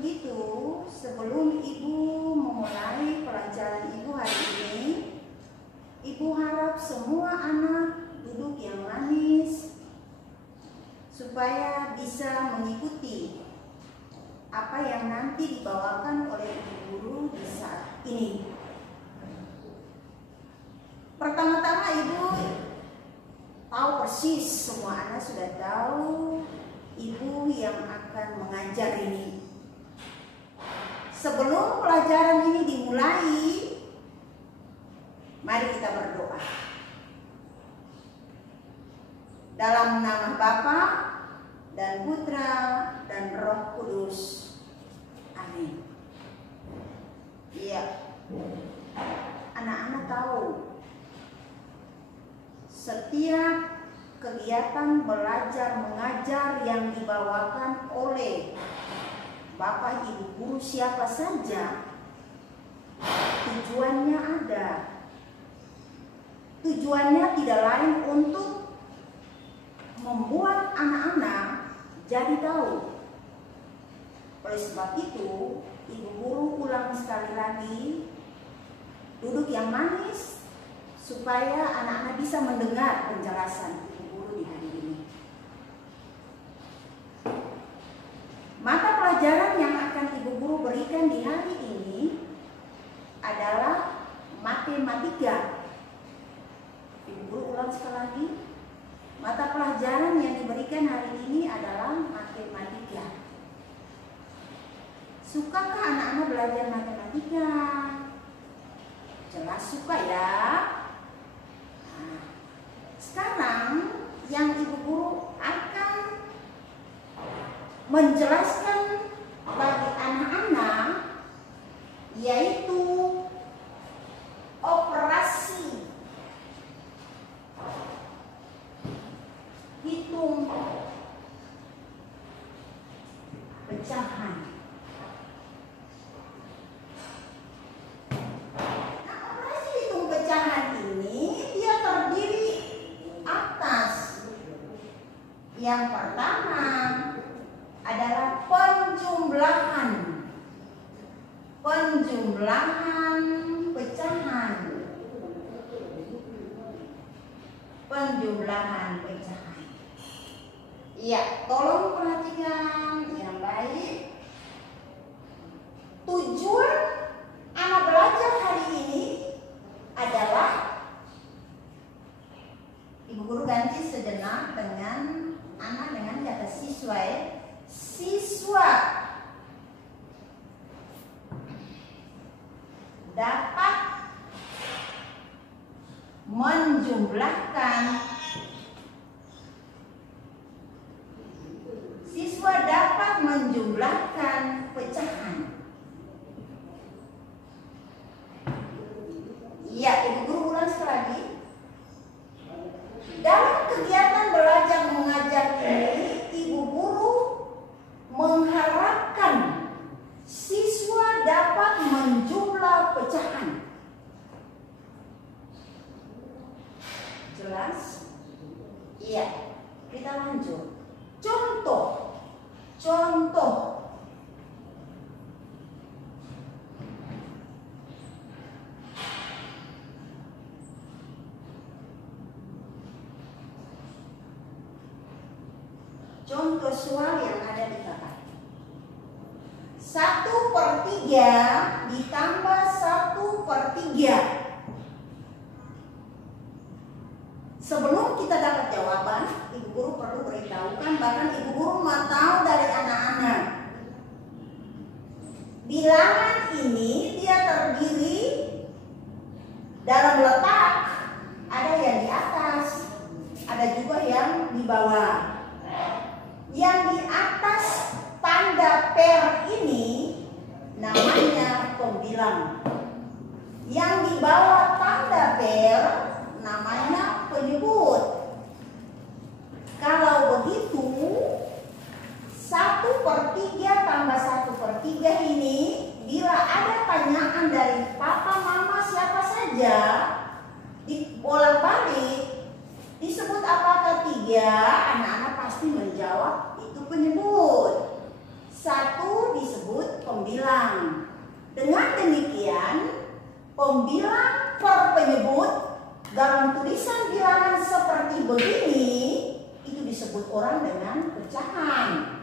begitu, sebelum Ibu memulai pelajaran Ibu hari ini, Ibu harap semua anak duduk yang manis supaya bisa mengikuti apa yang nanti dibawakan oleh Ibu Guru di saat ini. Pertama-tama Ibu tahu persis, semua anak sudah tahu Ibu yang akan mengajar ini. Sebelum pelajaran ini dimulai, mari kita berdoa. Dalam nama Bapa dan Putra dan Roh Kudus. Amin. Iya. Anak-anak tahu setiap kegiatan belajar mengajar yang dibawakan oleh Bapak Ibu Guru siapa saja, tujuannya ada. Tujuannya tidak lain untuk membuat anak-anak jadi tahu. Oleh sebab itu, Ibu Guru ulang sekali lagi, duduk yang manis supaya anak-anak bisa mendengar penjelasan Ibu Guru di hari ini. Mata pelajaran yang akan Ibu Guru berikan di hari ini adalah matematika. Ibu Guru ulang sekali lagi, mata pelajaran yang diberikan hari ini adalah matematika. Sukakah anak-anak belajar matematika? Jelas suka ya. Nah, sekarang yang Ibu Guru akan menjelaskan bagi anak-anak yaitu operasi hitung pecahan. Nah, operasi hitung pecahan ini dia terdiri atas yang pertama adalah penjumlahan pecahan. Penjumlahan pecahan. Iya, tolong perhatikan yang baik. Tujuan anak belajar hari ini adalah, Ibu Guru ganti sejenak dengan anak dengan kata siswa ya. Siswa dapat menjumlahkan pecahan. Iya, Ibu Guru ulang sekali lagi. Dalam kegiatan belajar mengajar ini, Ibu Guru mengharapkan siswa dapat menjumlah pecahan. Jelas? Iya, kita lanjut. Contoh. Contoh soal yang ada di papan. 1/3 ditambah 1/3. Sebelum kita dapat jawaban, Ibu Guru perlu beritahukan, bahkan Ibu Guru mau tahu dari anak-anak. Bilangan ini dia terdiri dalam letak, ada yang di atas, ada juga yang di bawah. Yang di atas tanda per ini namanya pembilang. Yang di bawah tanda per namanya penyebut. Kalau begitu, 1/3 tambah 1/3 ini, bila ada pertanyaan dari papa, mama, siapa saja, dibolak-balik, disebut apakah 3, anak-anak pasti menjawab itu penyebut. 1 disebut begini, itu disebut orang dengan pecahan.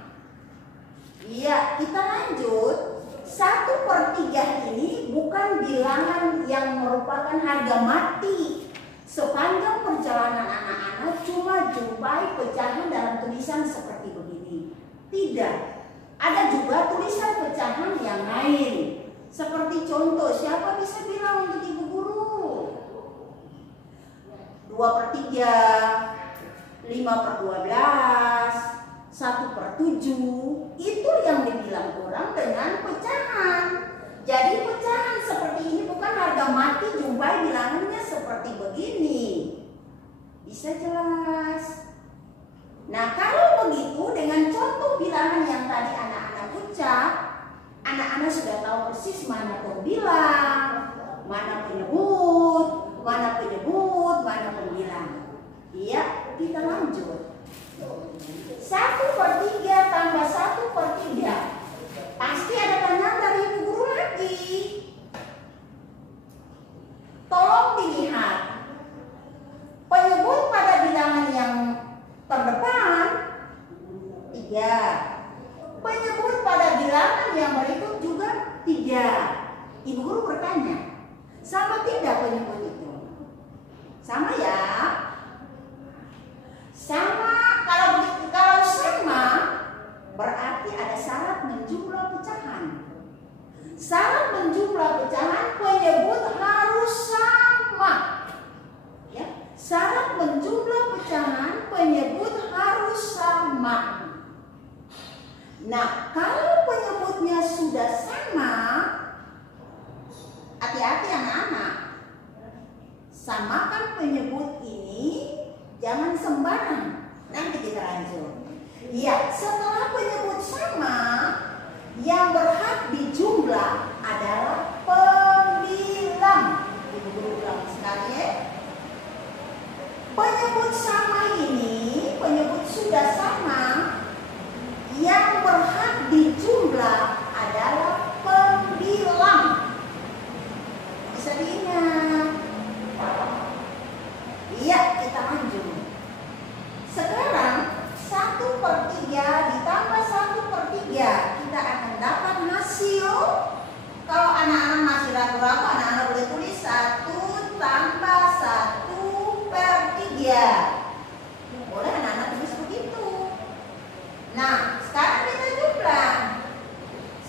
Iya, kita lanjut. 1/3 ini bukan bilangan yang merupakan harga mati. Sepanjang perjalanan anak-anak cuma jumpai pecahan dalam tulisan seperti begini. Tidak. Ada juga tulisan pecahan yang lain. Seperti contoh, siapa bisa bilang untuk ibu guru? 2/3, 5/12, 1/7, itu yang dibilang orang dengan pecahan. Jadi pecahan seperti ini bukan harga mati, jumpai bilangannya seperti begini. Bisa jelas? Nah, kalau begitu dengan contoh bilangan yang tadi anak-anak ucap, anak-anak sudah tahu persis mana pembilang, mana penyebut, mana pembilang. Iya, kita lanjut. 1/3 tambah 1/3. Pasti ada tanya dari ibu guru lagi. Tolong dilihat. Penyebut pada bilangan yang terdepan 3. Penyebut pada bilangan yang berikut juga 3. Ibu guru bertanya, sama tidak penyebut itu? Sama ya? Sama. Kalau sama, berarti ada syarat menjumlah pecahan. Syarat menjumlah pecahan, penyebut harus sama. Ya, syarat menjumlah pecahan, penyebut harus sama. Nah, kalau penyebutnya sudah sama, hati-hati anak-anak. Samakan penyebut ini, jangan sembarang. Nanti kita lanjut. Ya, setelah penyebut sama, yang berhak dijumlah adalah pembilang. Ibu guru ulang sekali ya. Penyebut sama ini, penyebut sudah sama, yang berhak dijumlah adalah pembilang. Bisa diingat. Iya, kita lanjut. Sekarang 1/3 ditambah 1/3, kita akan dapat hasil. Kalau anak-anak masih ragu-ragu, anak-anak boleh tulis 1 tambah 1/3. Boleh anak-anak tulis begitu. Nah, sekarang kita jumlah.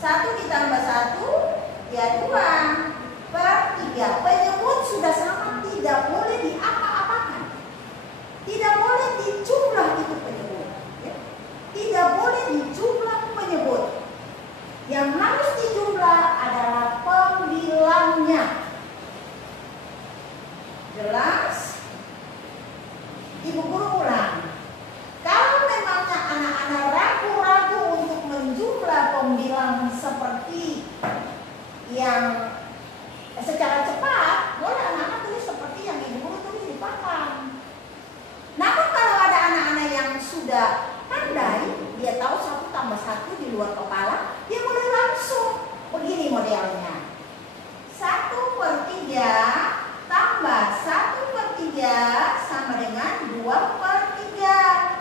1 ditambah 1, ya 2/3. Penyebut sudah sama, tidak boleh diapa-apakan. Tidak boleh dijumlah itu penyebut. Ya. Tidak boleh dijumlah penyebut. Yang harus dijumlah adalah pembilangnya. Jelas? Ibu guru ulang. Kalau memangnya anak-anak ragu-ragu untuk menjumlah pembilang seperti yang secara cepat, boleh anak-anak tulis seperti yang ibu guru tulis di papan. Namun kalau ada anak-anak yang sudah pandai, dia tahu 1 tambah 1 di luar kepala, dia boleh langsung begini modelnya. 1/3 tambah 1/3 sama dengan 2/3.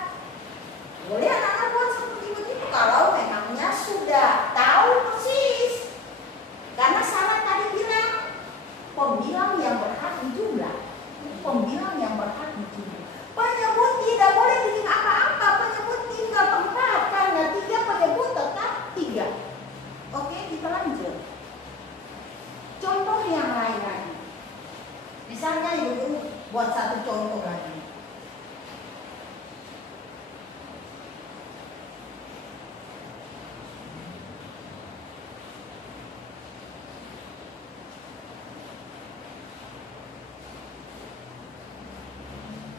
Boleh anak-anak buat seperti begitu kalau memangnya sudah tahu persis. Karena syarat tadi bilang pembilang yang berhak dijumlah. Pembilang yang berhak dijumlah. Penyebut tidak boleh bikin apa-apa. Penyebut tinggal tempat. Karena 3 penyebut tetap 3. Oke, kita lanjut. Contoh yang lain lagi. Misalnya ibu buat satu contoh lagi.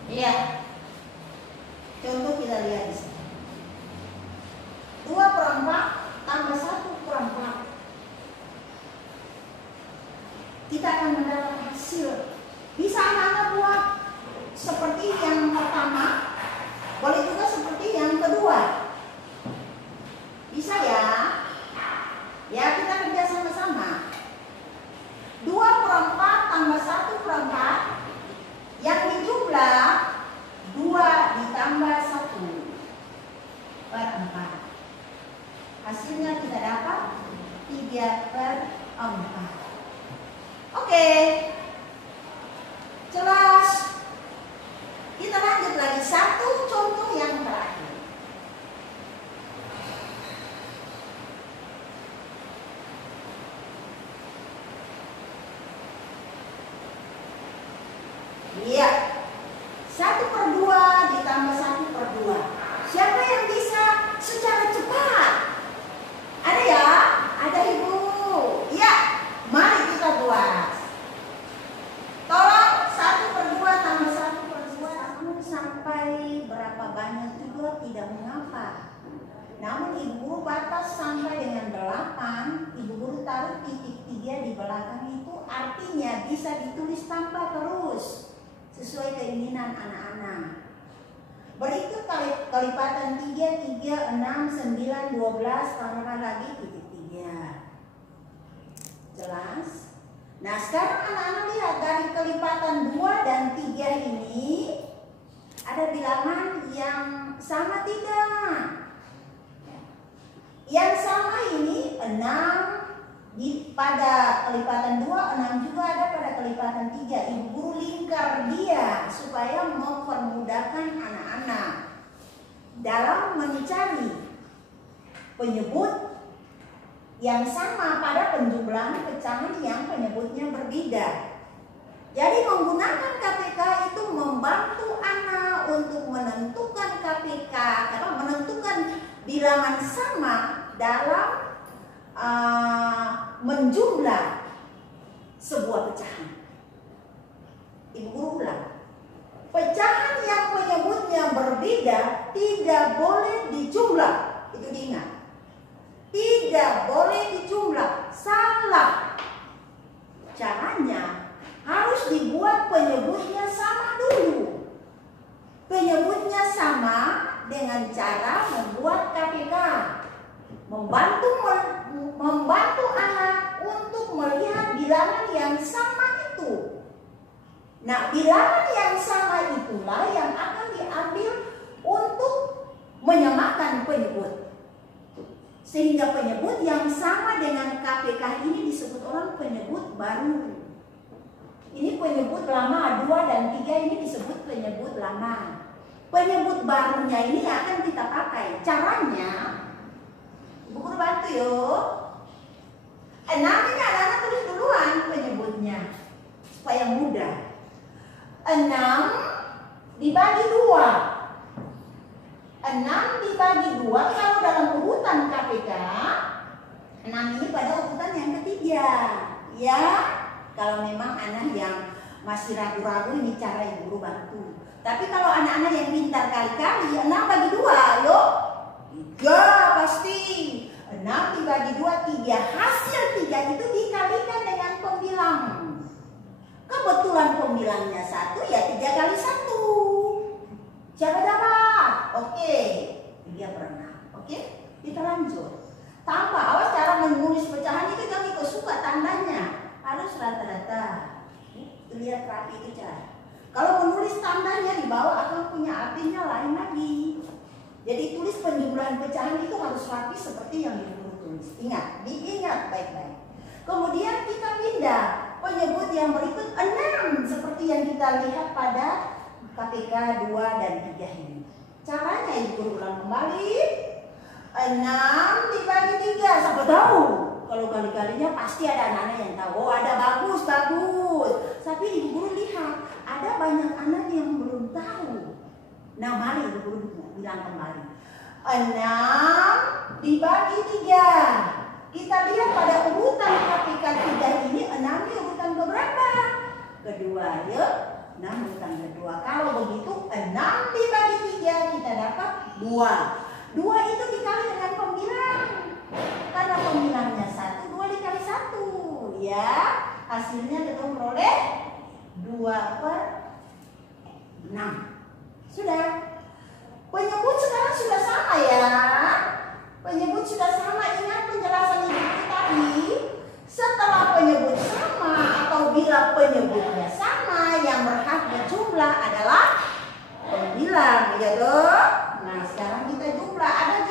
Iya. Contoh kita lihat di sini. 2/4 tambah 1/4. Kita akan mendapat hasil. Bisa anak-anak buat seperti yang pertama, boleh juga seperti yang kedua. Bisa ya? Ya, kita kerja sama-sama. 2/4 tambah 1/4. Yang dijumlah 3/4. Hasilnya kita dapat 3/4. Oke, jelas. Kita lanjut lagi satu contoh yang terakhir. Iya, 1/2 ditambah 1/2. Siapa yang bisa secara cepat? Ada ya? Ada Ibu? Iya, mari kita buat. Tolong 1/2 tambah 1/2 sampai berapa banyak juga tidak mengapa. Namun Ibu Guru batas sampai dengan 8. Ibu Guru taruh titik 3 di belakang itu, artinya bisa ditulis tambah terus sesuai keinginan anak-anak. Berikut kelipatan 3, 3, 6, 9, 12, tambahkan lagi titik 3. Jelas? Nah, sekarang anak-anak lihat dari kelipatan 2 dan 3 ini ada bilangan yang sama tidak? Yang sama ini 6 pada kelipatan 2, 6 juga ada pada kelipatan 3. Ibu Guru lingkar dia supaya mempermudahkan anak-anak dalam mencari penyebut yang sama pada penjumlahan pecahan yang penyebutnya berbeda. Jadi menggunakan KPK itu membantu anak untuk menentukan KPK atau menentukan bilangan sama dalam menjumlah sebuah pecahan. Ibu Guru ulang. Pecahan yang penyebutnya berbeda tidak boleh dijumlah. Itu diingat. Tidak boleh dijumlah. Salah. Caranya harus dibuat penyebutnya sama dulu. Penyebutnya sama dengan cara membuat KPK. Membantu anak untuk melihat bilangan yang sama itu. Nah, bilangan yang sama itulah yang akan diambil untuk menyamakan penyebut. Sehingga penyebut yang sama dengan KPK ini disebut orang penyebut baru. Ini penyebut lama, 2 dan 3 ini disebut penyebut lama. Penyebut barunya ini akan kita pakai. Caranya, Ibu Guru bantu yuk. 6 ini anak-anak tulis duluan penyebutnya supaya mudah. 6 dibagi 2. 6 dibagi 2 kalau dalam urutan KPK 6 ini pada urutan yang ketiga. Ya, kalau memang anak yang masih ragu-ragu ini cara Ibu Guru bantu. Tapi kalau anak-anak yang pintar kali-kali 6 bagi 2, yuk 3 pasti. 6 dibagi 2, 3. Hasil 3 itu dikalikan dengan pembilang. Kebetulan pembilangnya 1, ya 3 kali 1. Siapa dapat? Oke, 3/6. Oke, kita lanjut. Tambah, awas cara menulis pecahan itu jangan ikut suka tandanya. Harus rata-rata. Lihat rapi itu cara. Kalau menulis tandanya di bawah akan punya artinya lain lagi. Jadi tulis penjumlahan pecahan itu harus rapi seperti yang Ibu Guru tulis. Ingat, diingat baik-baik. Kemudian kita pindah penyebut yang berikut 6 seperti yang kita lihat pada KPK 2 dan 3 ini. Caranya Ibu Guru ulang kembali. 6 dibagi 3, siapa tahu? Kalau kali-kalinya pasti ada anak-anak yang tahu. Oh, ada bagus. Tapi Ibu Guru lihat ada banyak anak yang belum tahu. Nah, mari Ibu Guru bilang kembali. 6 dibagi 3. Kita lihat pada urutan KPK 3 ini 6 ini urutan keberapa? Kedua, yuk. 6 urutan kedua. Kalau begitu 6 dibagi 3 kita dapat 2. 2 itu dikali dengan pembilang. Karena pembilangnya 1, 2 dikali 1. Ya, hasilnya kita memperoleh 2/6. Sudah. Penyebut sekarang sudah sama ya. Penyebut sudah sama. Ingat penjelasan Ibu tadi. Setelah penyebut sama atau bila penyebutnya sama, yang berhak berjumlah adalah pembilang, ya dong. Nah, sekarang kita jumlah. Ada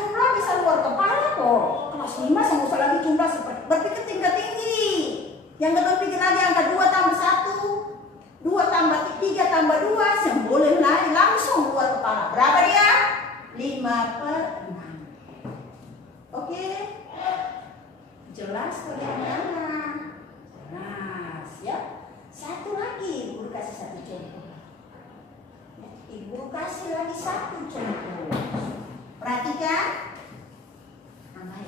berpikir tingkat tinggi. Yang gak berpikir lagi angka 2 tambah 1, 2 tambah 3 tambah 2, semboleh lari langsung keluar kepala. Berapa dia? 5/6. Oke? Jelas anak-anak? Nah, siap. Satu lagi, Ibu kasih satu contoh. Ibu kasih lagi satu contoh. Perhatikan. Amai.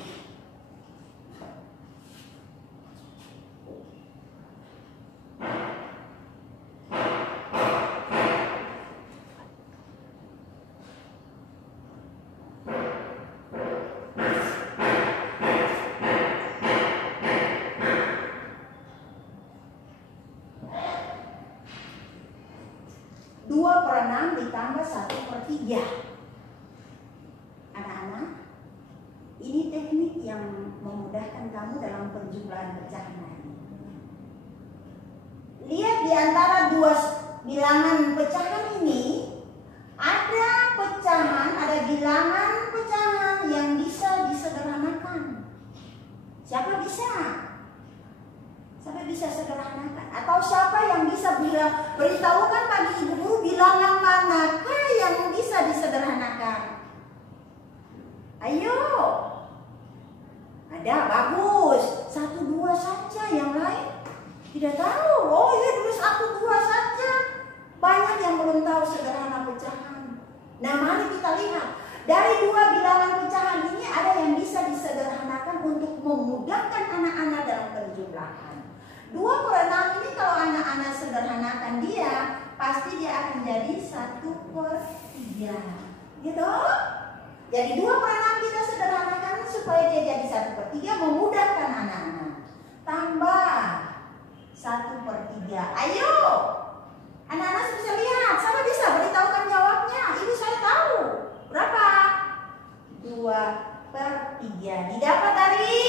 Ditambah 1/3. Anak-anak, ini teknik yang memudahkan kamu dalam penjumlahan pecahan nanti. Lihat di antara dua bilangan pecahan ini, ada pecahan, ada bilangan pecahan yang bisa disederhanakan. Siapa bisa? Siapa bisa sederhanakan? Atau siapa yang bisa beritahukan bagi ibu guru bilangan manakah yang bisa disederhanakan? Ayo. Ada, bagus. 1, 2 saja, yang lain tidak tahu. Oh iya, dulu 1, 2 saja. Banyak yang belum tahu sederhana pecahan. Nah, mari kita lihat. Dari dua bilangan pecahan ini ada yang bisa disederhanakan untuk memudahkan anak-anak dalam penjumlahan. 2/6 ini kalau anak-anak sederhanakan dia, pasti dia akan jadi 1/3. Gitu? Jadi 2/6 kita sederhanakan supaya dia jadi 1/3, memudahkan anak-anak. Tambah 1/3. Ayo, anak-anak bisa lihat. Siapa bisa beritahukan jawabnya? Ibu saya tahu. Berapa? 2/3. Didapat dari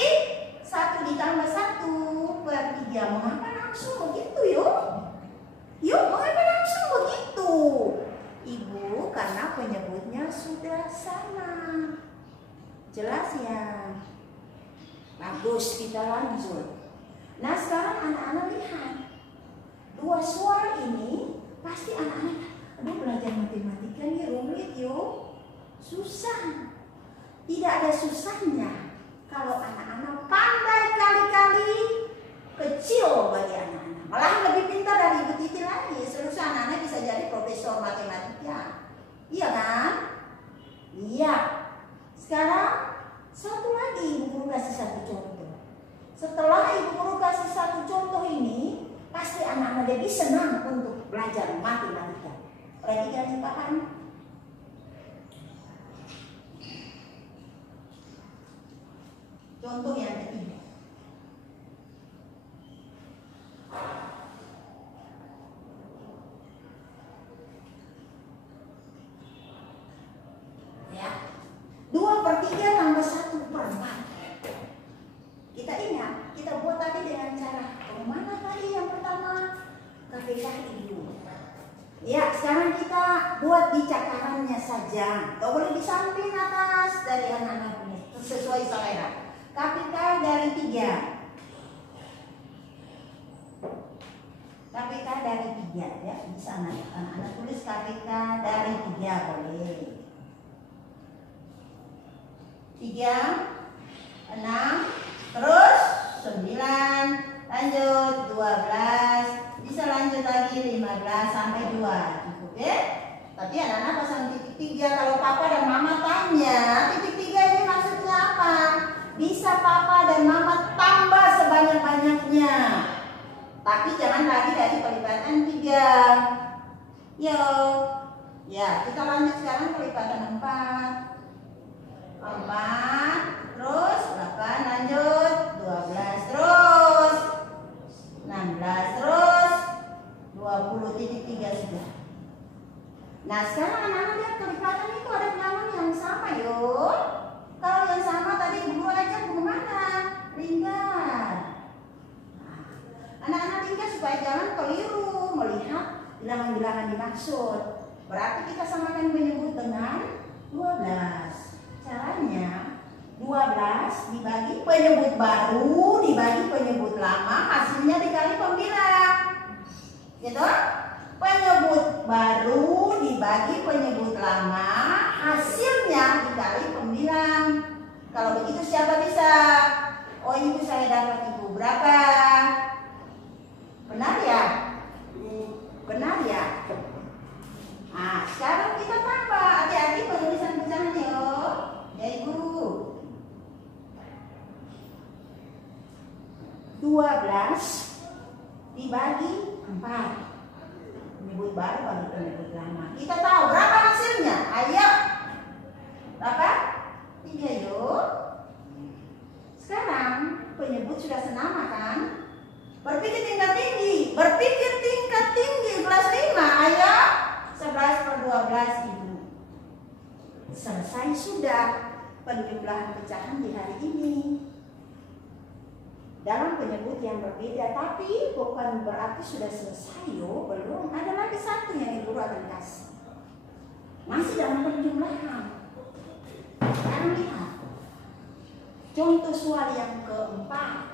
1 ditambah 1/3. Mengapa langsung begitu yuk? Yuk, mengapa langsung begitu? Ibu, karena penyebutnya sudah sama. Jelas ya? Bagus, kita lanjut. Nah, sekarang anak-anak lihat. Dua soal ini pasti anak-anak, aduh, belajar matematika nih rumit yuk. Susah. Tidak ada susahnya kalau anak-anak pandai kali-kali kecil bagi anak-anak. Malah lebih pintar dari Ibu Titi lagi. Seharusnya anak-anak bisa jadi profesor matematika. Iya kan? Iya. Sekarang satu lagi Ibu Guru kasih satu contoh. Setelah Ibu Guru kasih satu contoh ini, pasti anak-anak jadi senang untuk belajar matematika. Perhatikan nih Pak Han. Contoh yang ketiga. Ya. 2/3 tambah 1/4. Kita ingat, kita buat tadi dengan cara mana tadi yang pertama? KPKI dulu. Ya, sekarang kita buat di cakarannya saja. Gak boleh di samping atas dari anak-anak ini, sesuai selera. KPK dari 3. KPK dari 3 ya. Bisa anak-anak tulis KPK dari 3 boleh. 3, 6, terus 9, lanjut 12, bisa lanjut lagi 15 sampai 2. Cukup ya? Tapi anak-anak pasang titik 3. Kalau papa dan mama tanya, titik 3 ini maksudnya apa? Bisa papa dan mama tambah sebanyak-banyaknya. Tapi jangan lagi dari pelipatan 3. Yo. Ya, kita lanjut sekarang pelipatan 4. 4, terus 8, lanjut 12, terus 16, terus 20,3 sudah. Nah, sekarang anak-anak lihat kelipatan itu ada bilangan yang sama yuk. Kalau yang sama tadi Ibu aja bagaimana? Ringkas. Nah, anak-anak ringkas supaya jangan keliru melihat bilangan-bilangan dimaksud. Berarti kita samakan menyebut dengan 12. Caranya 12 dibagi penyebut baru dibagi penyebut lama, hasilnya dikali pembilang. Gitu? Penyebut baru dibagi penyebut lama, hasilnya dikali pembilang. Kalau begitu siapa bisa? Oh, ibu saya dapat ibu berapa? Benar ya? Benar ya? Nah, sekarang kita tambah. Hati-hati penulisan pecahannya yo. Ya ibu. 12 dibagi 4. Penyebut baru bagi penyebut lama. Kita tahu berapa hasilnya? Ayo. Berapa? 3 yuk. Sekarang penyebut sudah senama kan? Berpikir tingkat tinggi. Berpikir tingkat tinggi kelas 5. Ayo. 11/12 ibu. Selesai sudah penjumlahan pecahan di hari ini. Dalam penyebut yang berbeda, tapi bukan berarti sudah selesai yo, belum. Ada lagi satu yang ibu akan kasih. Masih dalam penjumlahan. Sekarang lihat. Contoh soal yang keempat.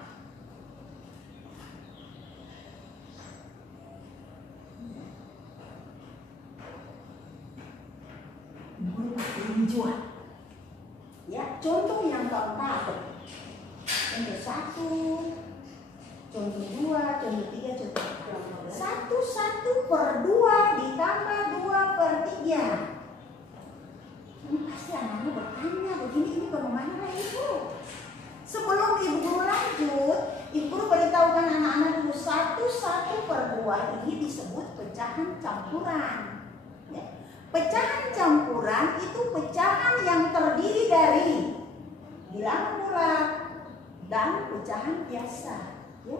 Ya, contoh yang keempat. Contoh 1, contoh 2, contoh 3, contoh 4. 1/2 ditambah 2/3. Ini pasti anak-anak bertanya, begini ini bagaimana lah ibu? Sebelum ibu guru lanjut, ibu guru beritahukan anak-anak dulu 1/2 ini disebut pecahan campuran. Ya. Pecahan campuran itu pecahan yang terdiri dari bilangan bulat dan pecahan biasa. Ya.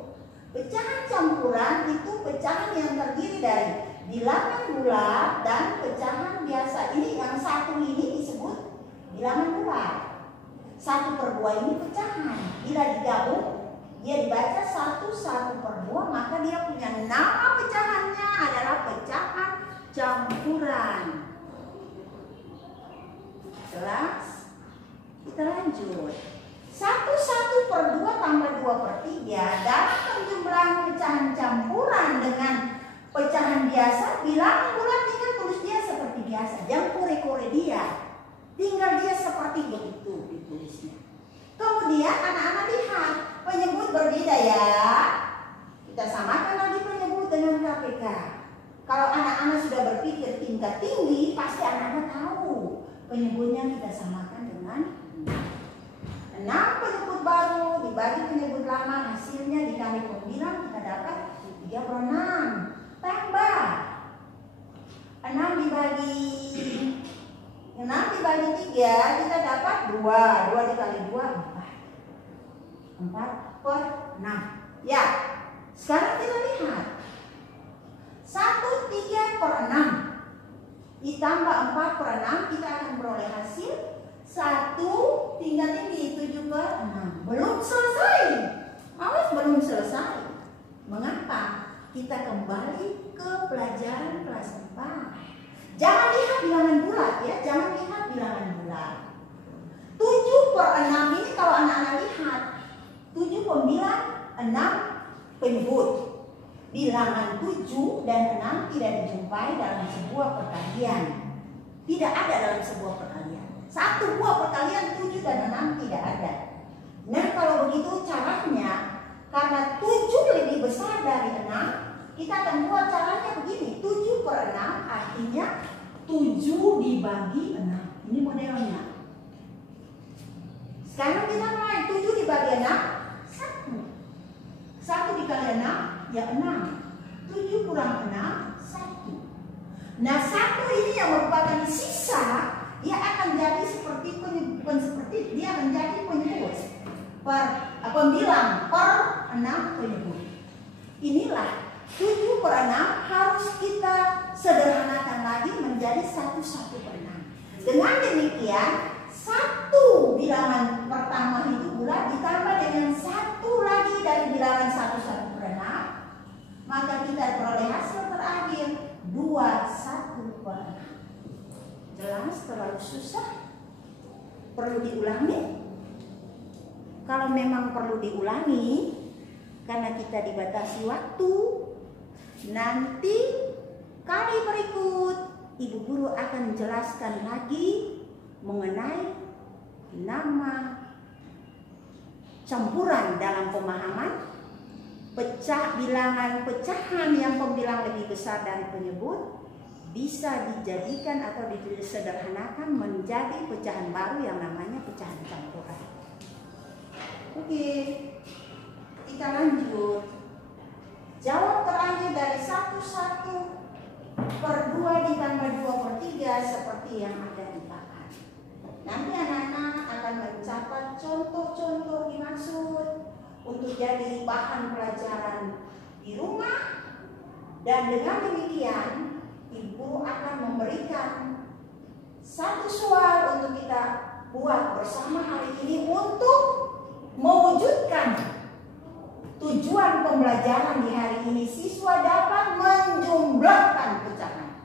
Pecahan campuran itu pecahan yang terdiri dari bilangan bulat dan pecahan biasa. Ini yang satu ini disebut bilangan bulat. 1/2 ini pecahan. Bila digabung, dia dibaca 1/2, maka dia punya nama pecahannya adalah pecahan campuran. Jelas? Kita lanjut. 1/2 tambah 2/3 dalam penjumlahan pecahan campuran dengan pecahan biasa, bilangan bulat tinggal tulis dia seperti biasa. Jangan kore-kore dia. Tinggal dia seperti begitu ditulisnya. Kemudian anak-anak lihat penyebut berbeda ya. Kita samakan lagi penyebut dengan KPK. Kalau anak-anak sudah berpikir tingkat tinggi, pasti anak-anak tahu. Penyebutnya kita samakan dengan 6 penyebut baru dibagi penyebut lama, hasilnya dikali pembilang kita dapat 3/6. Tambah 6 dibagi 3 kita dapat 2. 2 dikali 2 4. 4/6. Ya. Sekarang kita lihat 1/3/6 ditambah 4/6 kita akan beroleh hasil 1 tingkat tinggi 7/6. Belum selesai. Awas, belum selesai. Mengapa? Kita kembali ke pelajaran kelas 4. Jangan lihat bilangan bulat ya, jangan lihat bilangan bulat. 7/6 ini kalau anak-anak lihat 7 pembilang, 6 penyebut. Bilangan 7 dan 6 tidak dijumpai dalam sebuah perkalian. Tidak ada dalam sebuah perkalian. Satu buah perkalian 7 dan 6 tidak ada. Nah kalau begitu caranya, karena 7 lebih besar dari 6, kita akan buat caranya begini. 7/6 artinya 7 dibagi 6. Ini modelnya. Sekarang kita mulai. 7 dibagi 6 1. 1 dikali 6 ya 6. 7 kurang 6 1. Nah 1 ini yang merupakan sisa, dia akan jadi seperti bukan seperti, dia akan jadi penyebut pembilang per 6 penyebut. Inilah 7/6 harus kita sederhanakan lagi menjadi 1/6. Dengan demikian 1 bilangan pertama itu bulat ditambah dengan 1 lagi dari bilangan 1/6, maka kita peroleh hasil terakhir 2/1/6. Jelas? Terlalu susah? Perlu diulangi? kalau memang perlu diulangi karena kita dibatasi waktu, nanti kali berikut Ibu Guru akan menjelaskan lagi mengenai nama campuran dalam pemahaman, bilangan pecahan yang pembilang lebih besar dari penyebut bisa dijadikan atau disederhanakan menjadi pecahan baru yang namanya pecahan campuran. Oke, kita lanjut. Jawab terakhir dari 1/1/2 ditambah 2/3 seperti yang ada di papan. Nanti anak-anak akan mencatat contoh-contoh dimaksud untuk jadi bahan pelajaran di rumah, dan dengan demikian Ibu akan memberikan satu soal untuk kita buat bersama hari ini untuk mewujudkan tujuan pembelajaran di hari ini. Siswa dapat menjumlahkan pecahan.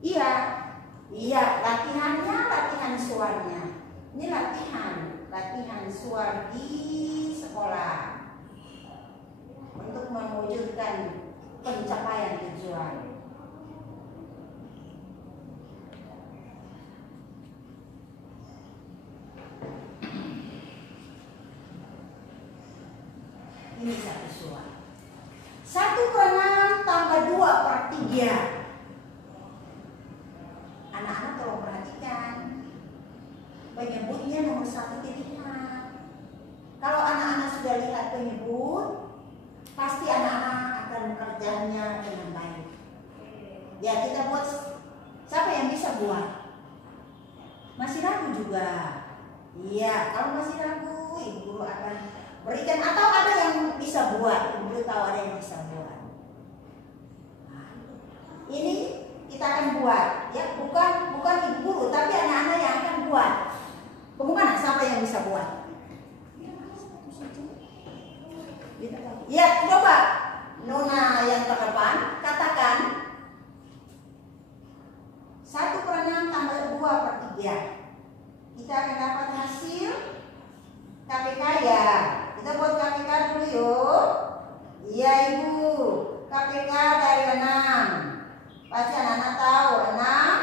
Iya, latihannya, latihan soalnya. Ini latihan soal di sekolah untuk mewujudkan pencapaian tujuan. Ini satu soal. 1/6 tambah 2/3. Anak-anak tolong perhatikan. Penyebutnya nomor 1 dilihat. Kalau anak-anak sudah lihat penyebut, pasti anak-anak akan mengerjakannya dengan baik. Ya, kita buat. Siapa yang bisa buat? Masih ragu juga? Iya, kalau masih ragu, Ibu Guru akan berikan, atau ada yang bisa buat. Ibu Guru tahu ada yang bisa buat. Nah, ini kita akan buat, ya, bukan Ibu Guru, tapi anak-anak yang akan buat. Bagaimana? Siapa yang bisa buat? Ya, coba Nona yang terdepan katakan 1/6 tambah 2/3. Kita akan dapat hasil KPK ya. Kita buat KPK dulu yuk. Iya Ibu. KPK dari 6. Pasti anak-anak tahu 6,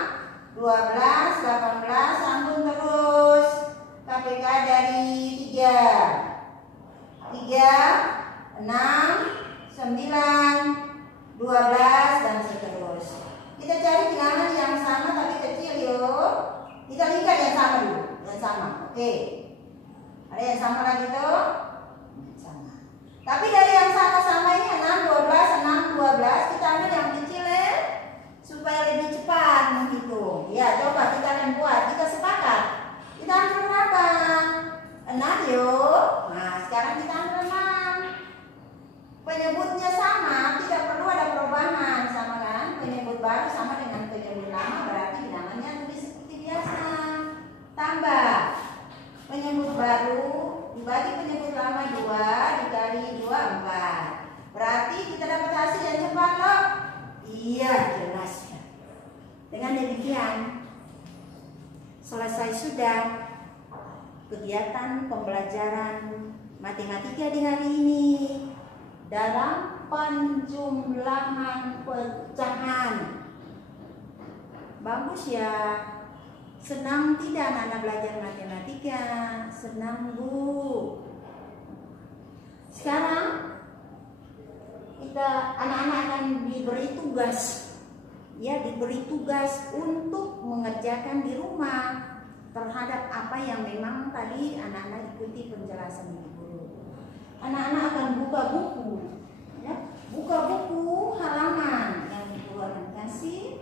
12, 18, sambung terus. KPK dari 3. 3, 6, 9, 12 dan seterusnya. Kita cari bilangan yang sama tapi kecil yuk. Kita lihat yang sama dulu. Yang sama. Oke. Ada yang sama lagi tuh? Sama. Tapi dari yang sama-sama ini 6, 12, 6, 12. Kita ambil yang kecil ya, supaya lebih cepat menghitung. Ya, coba kita akan buat. Kita sepakat. Kita ambil berapa? 6 yuk. Nah, sekarang kita ambil 6. Penyebutnya sama, tidak perlu ada perubahan, sama kan? Penyebut baru sama dengan penyebut lama, berarti bilangannya tulis seperti biasa. Tambah penyebut baru dibagi penyebut lama 2 dikali 2, 4. Berarti kita dapat hasil yang cepat loh. Iya, jelas ya. Dengan demikian selesai sudah kegiatan pembelajaran matematika di hari ini dalam penjumlahan pecahan. Bagus ya. Senang tidak anak-anak belajar matematika? Senang Bu. Sekarang anak-anak akan diberi tugas. Ya, diberi tugas untuk mengerjakan di rumah terhadap apa yang memang tadi anak-anak ikuti penjelasan Ibu Guru. Anak-anak akan buka buku, ya, buka buku halaman yang Ibu Guru akan kasih.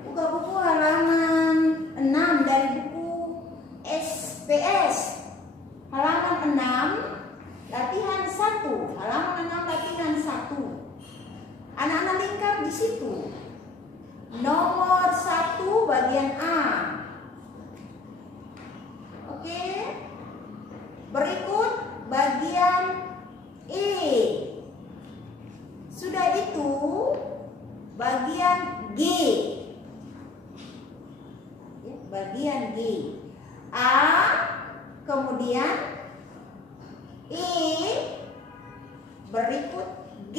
Buka buku halaman 6 dari buku SPS. Halaman 6, latihan 1. Halaman 6, latihan 1. Anak-anak lingkar di situ. Nomor 1 bagian A. Oke. Berikut bagian E. Sudah itu bagian G. Ya, bagian G. A, kemudian berikut G.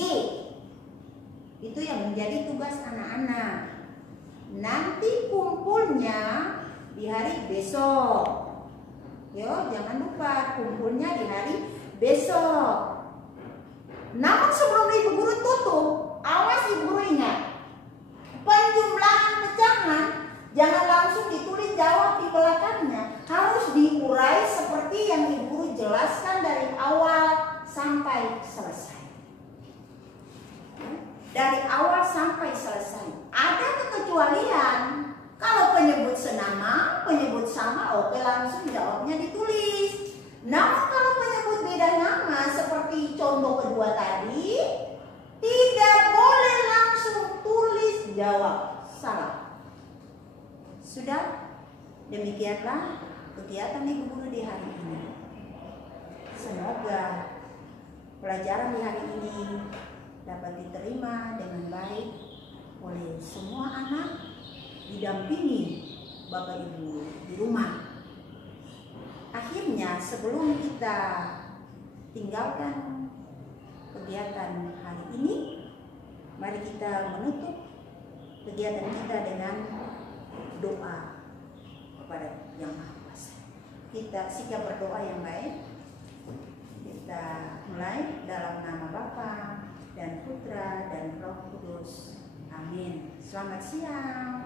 Itu yang menjadi tugas anak-anak. Nanti kumpulnya di hari besok. Yo, jangan lupa kumpulnya di hari besok. Namun sebelum Ibu Guru tutup, awas Ibu Guru ingat, penjumlahan pecahan jangan langsung ditulis jawab di belakangnya, harus diurai seperti yang Ibu Guru jelaskan dari awal sampai selesai. Dari awal sampai selesai. Ada kekecualian. Kalau penyebut senama, penyebut sama, oke, langsung jawabnya ditulis. Namun kalau penyebut beda nama seperti contoh kedua tadi, tidak boleh langsung tulis jawab salah. Sudah? Demikianlah kegiatan Ibu Guru di hari ini. Semoga pelajaran di hari ini dapat diterima dengan baik oleh semua anak, didampingi Bapak Ibu di rumah. Akhirnya sebelum kita tinggalkan kegiatan hari ini, mari kita menutup kegiatan kita dengan doa kepada Yang Maha Kuasa. Kita sikap berdoa yang baik. Kita mulai dalam nama Bapa dan Putra dan Roh Kudus. Amin. Selamat siang.